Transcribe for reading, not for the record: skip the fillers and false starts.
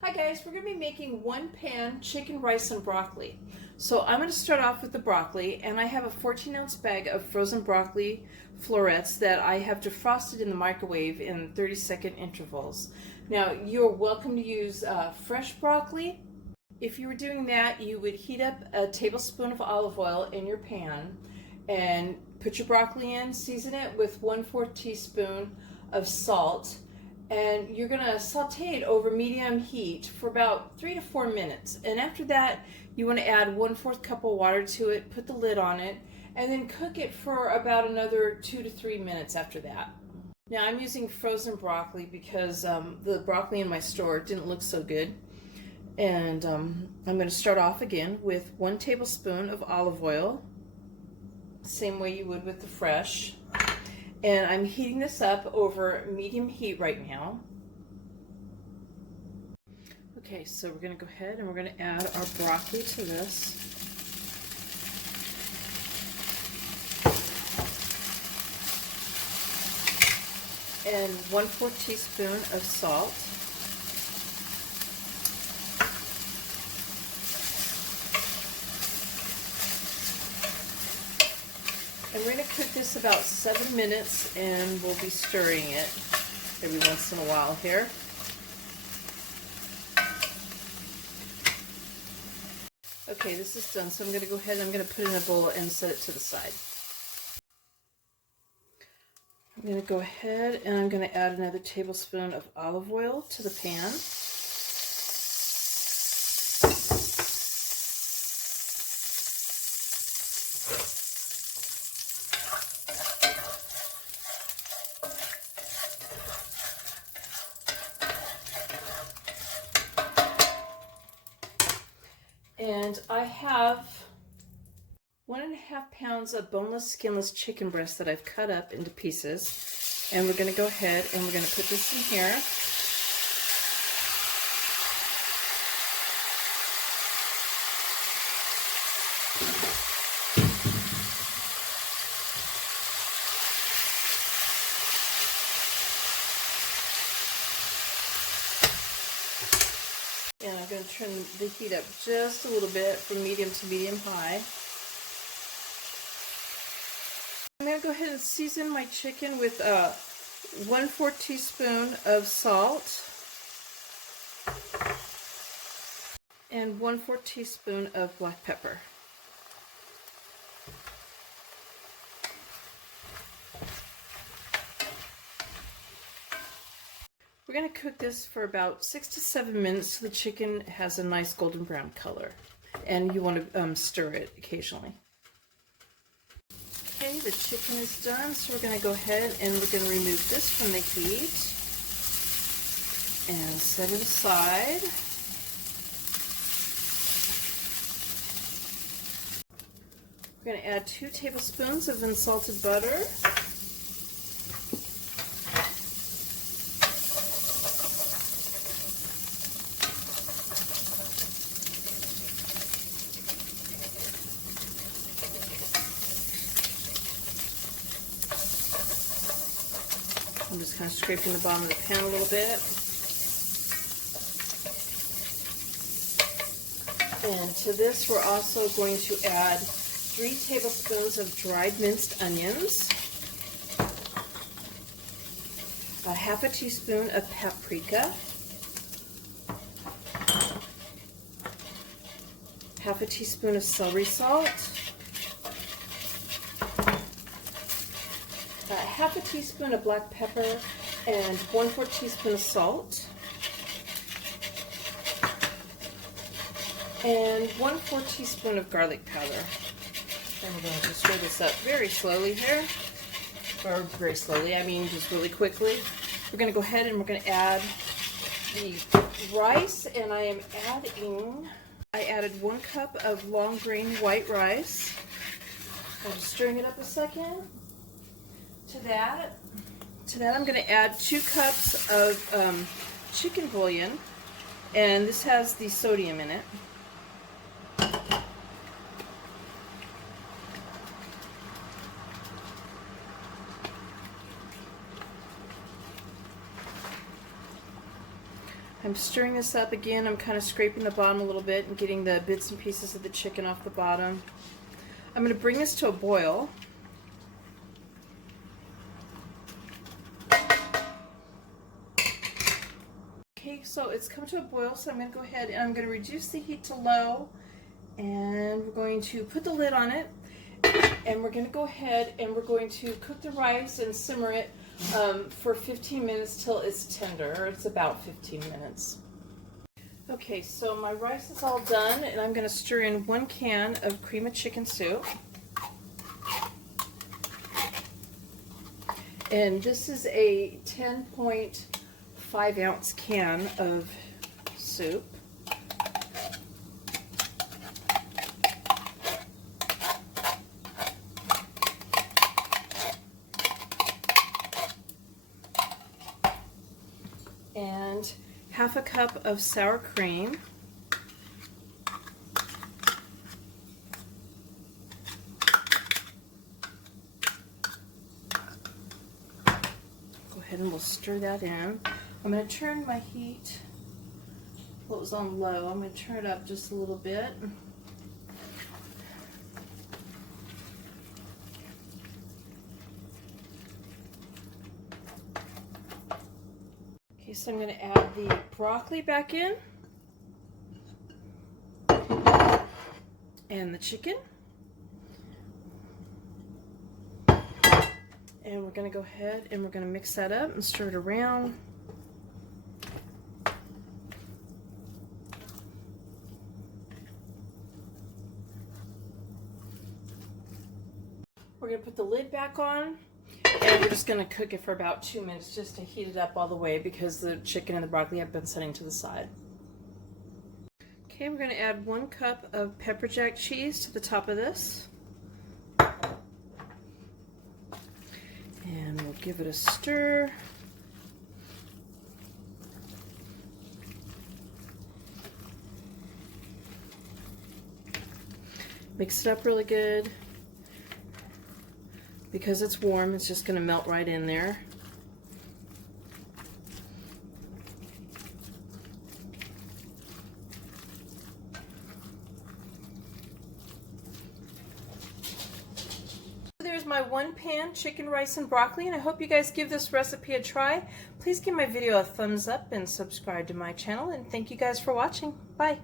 Hi guys, we're going to be making one pan chicken, rice, and broccoli. So I'm going to start off with the broccoli, and I have a 14-ounce bag of frozen broccoli florets that I have defrosted in the microwave in 30-second intervals. Now you're welcome to use fresh broccoli. If you were doing that, you would heat up a tablespoon of olive oil in your pan and put your broccoli in, season it with 1/4 teaspoon of salt, and you're going to saute it over medium heat for about 3 to 4 minutes. And after that, you want to add 1/4 cup of water to it, put the lid on it, and then cook it for about another 2 to 3 minutes after that. Now I'm using frozen broccoli because the broccoli in my store didn't look so good. And I'm going to start off again with 1 tablespoon of olive oil, same way you would with the fresh. And I'm heating this up over medium heat right now. Okay, so we're going to go ahead and we're going to add our broccoli to this. And 1/4 teaspoon of salt. And we're going to cook this about 7 minutes, and we'll be stirring it every once in a while here. Okay, this is done, so I'm going to go ahead and I'm going to put it in a bowl and set it to the side. I'm going to go ahead and I'm going to add another tablespoon of olive oil to the pan. And I have 1.5 pounds of boneless, skinless chicken breast that I've cut up into pieces. And we're going to go ahead and we're going to put this in here. And I'm going to turn the heat up just a little bit from medium to medium high. I'm going to go ahead and season my chicken with 1/4 teaspoon of salt and 1/4 teaspoon of black pepper. We're going to cook this for about 6 to 7 minutes so the chicken has a nice golden brown color. And you want to stir it occasionally. Okay, the chicken is done, so we're going to go ahead and we're going to remove this from the heat and set it aside. We're going to add 2 tablespoons of unsalted butter. I'm just kind of scraping the bottom of the pan a little bit. And to this, we're also going to add 3 tablespoons of dried minced onions, 1/2 teaspoon of paprika, 1/2 teaspoon of celery salt, 1/2 teaspoon of black pepper, and 1/4 teaspoon of salt, and 1/4 teaspoon of garlic powder. And we're going to just stir this up very slowly here, or very slowly, I mean just really quickly. We're going to go ahead and we're going to add the rice, and I added 1 cup of long grain white rice. I'm just stirring it up a second. To that I'm going to add 2 cups of chicken bouillon, and this has the sodium in it. I'm stirring this up again. I'm kind of scraping the bottom a little bit and getting the bits and pieces of the chicken off the bottom. I'm going to bring this to a boil. Okay, so it's come to a boil, so I'm going to go ahead and I'm going to reduce the heat to low, and we're going to put the lid on it, and we're going to go ahead and we're going to cook the rice and simmer it for 15 minutes till it's tender, or it's about 15 minutes. Okay, so my rice is all done, and I'm going to stir in 1 can of cream of chicken soup. And this is a 10.5 ounce can of soup. And half a cup of sour cream. Go ahead and we'll stir that in. I'm going to turn my heat, what was on low, I'm going to turn it up just a little bit. Okay, so I'm going to add the broccoli back in, and the chicken, and we're going to go ahead and we're going to mix that up and stir it around. We're going to put the lid back on, and we're just going to cook it for about 2 minutes just to heat it up all the way, because the chicken and the broccoli have been setting to the side. Okay, we're going to add 1 cup of pepper jack cheese to the top of this. And we'll give it a stir. Mix it up really good. Because it's warm, it's just going to melt right in there. There's my 1-pan chicken, rice, and broccoli, and I hope you guys give this recipe a try. Please give my video a thumbs up and subscribe to my channel, and thank you guys for watching. Bye.